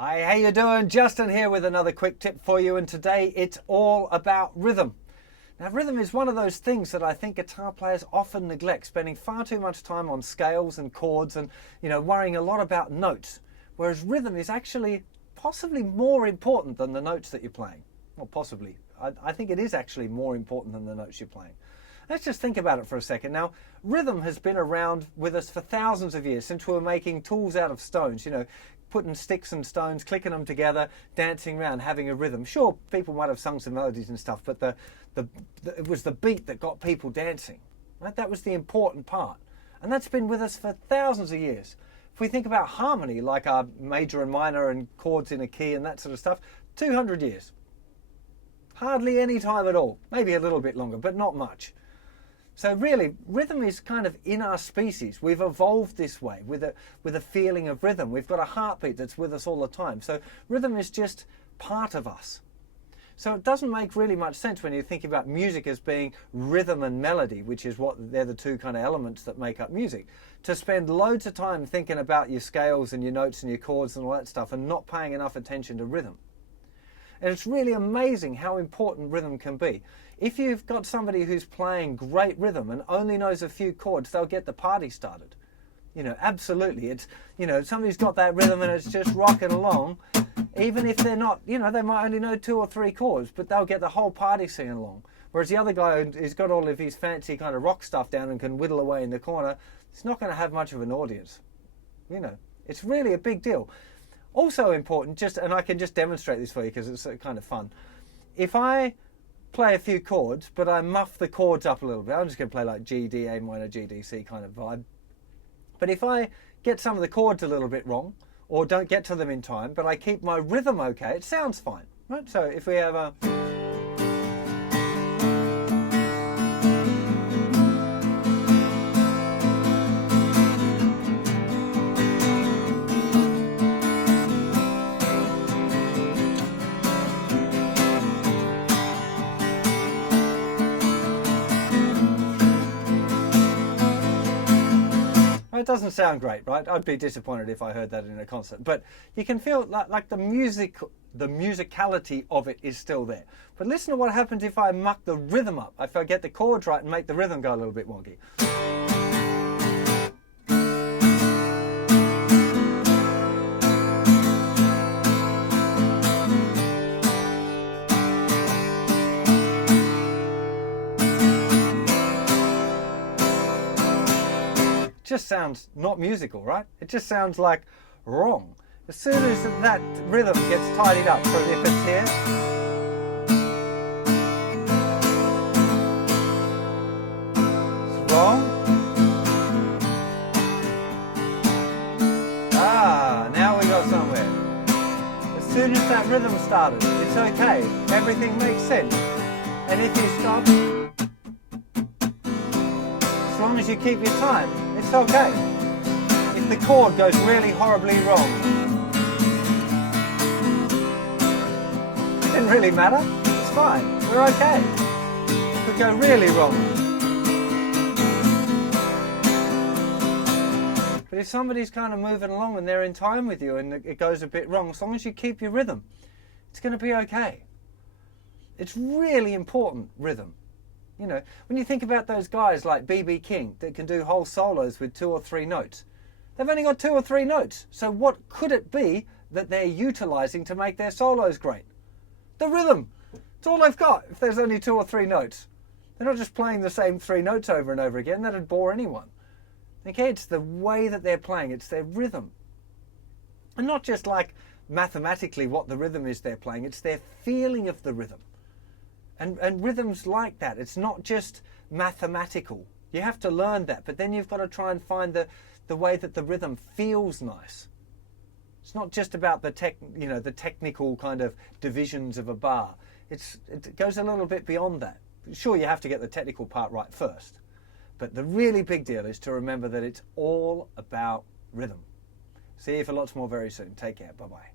Hi, how you doing? Justin here with another quick tip for you, and today it's all about rhythm. Now, rhythm is one of those things that I think guitar players often neglect, spending far too much time on scales and chords and, worrying a lot about notes, whereas rhythm is actually possibly more important than the notes that you're playing. Well, possibly. I think it is actually more important than the notes you're playing. Let's just think about it for a second. Now, rhythm has been around with us for thousands of years, since we were making tools out of stones, putting sticks and stones, clicking them together, dancing around, having a rhythm. Sure, people might have sung some melodies and stuff, but it was the beat that got people dancing. Right? That was the important part. And that's been with us for thousands of years. If we think about harmony, like our major and minor and chords in a key and that sort of stuff, 200 years. Hardly any time at all. Maybe a little bit longer, but not much. So really, rhythm is kind of in our species. We've evolved this way with a feeling of rhythm. We've got a heartbeat that's with us all the time. So rhythm is just part of us. So it doesn't make really much sense when you think about music as being rhythm and melody, which is they're the two kind of elements that make up music, to spend loads of time thinking about your scales and your notes and your chords and all that stuff and not paying enough attention to rhythm. And it's really amazing how important rhythm can be. If you've got somebody who's playing great rhythm and only knows a few chords, they'll get the party started. Absolutely. It's, somebody's got that rhythm and it's just rocking along. Even if they're not, they might only know 2 or 3 chords, but they'll get the whole party singing along. Whereas the other guy who's got all of his fancy kind of rock stuff down and can whittle away in the corner, it's not going to have much of an audience. It's really a big deal. Also important, and I can just demonstrate this for you because it's kind of fun. If I play a few chords, but I muff the chords up a little bit, I'm just going to play like G, D, A minor, G, D, C kind of vibe. But if I get some of the chords a little bit wrong, or don't get to them in time, but I keep my rhythm okay, it sounds fine, right? So if we have a... It doesn't sound great, right? I'd be disappointed if I heard that in a concert. But you can feel like the musicality of it is still there. But listen to what happens if I muck the rhythm up. If I get the chords right and make the rhythm go a little bit wonky. Just sounds not musical, right? It just sounds like wrong. As soon as that rhythm gets tidied up, so if it's here, it's wrong. Now we got somewhere. As soon as that rhythm started, it's okay. Everything makes sense. And if you stop, as long as you keep your time, it's okay. If the chord goes really horribly wrong, it didn't really matter. It's fine. We're okay. It could go really wrong. But if somebody's kind of moving along and they're in time with you and it goes a bit wrong, as long as you keep your rhythm, it's going to be okay. It's really important, rhythm. When you think about those guys like B.B. King that can do whole solos with 2 or 3 notes, they've only got 2 or 3 notes. So what could it be that they're utilizing to make their solos great? The rhythm. It's all they've got if there's only 2 or 3 notes. They're not just playing the same 3 notes over and over again. That'd bore anyone. Okay, it's the way that they're playing. It's their rhythm. And not just like mathematically what the rhythm is they're playing. It's their feeling of the rhythm. And rhythm's like that. It's not just mathematical. You have to learn that, but then you've got to try and find the way that the rhythm feels nice. It's not just about the technical kind of divisions of a bar. It goes a little bit beyond that. Sure, you have to get the technical part right first, but the really big deal is to remember that it's all about rhythm. See you for lots more very soon. Take care. Bye-bye.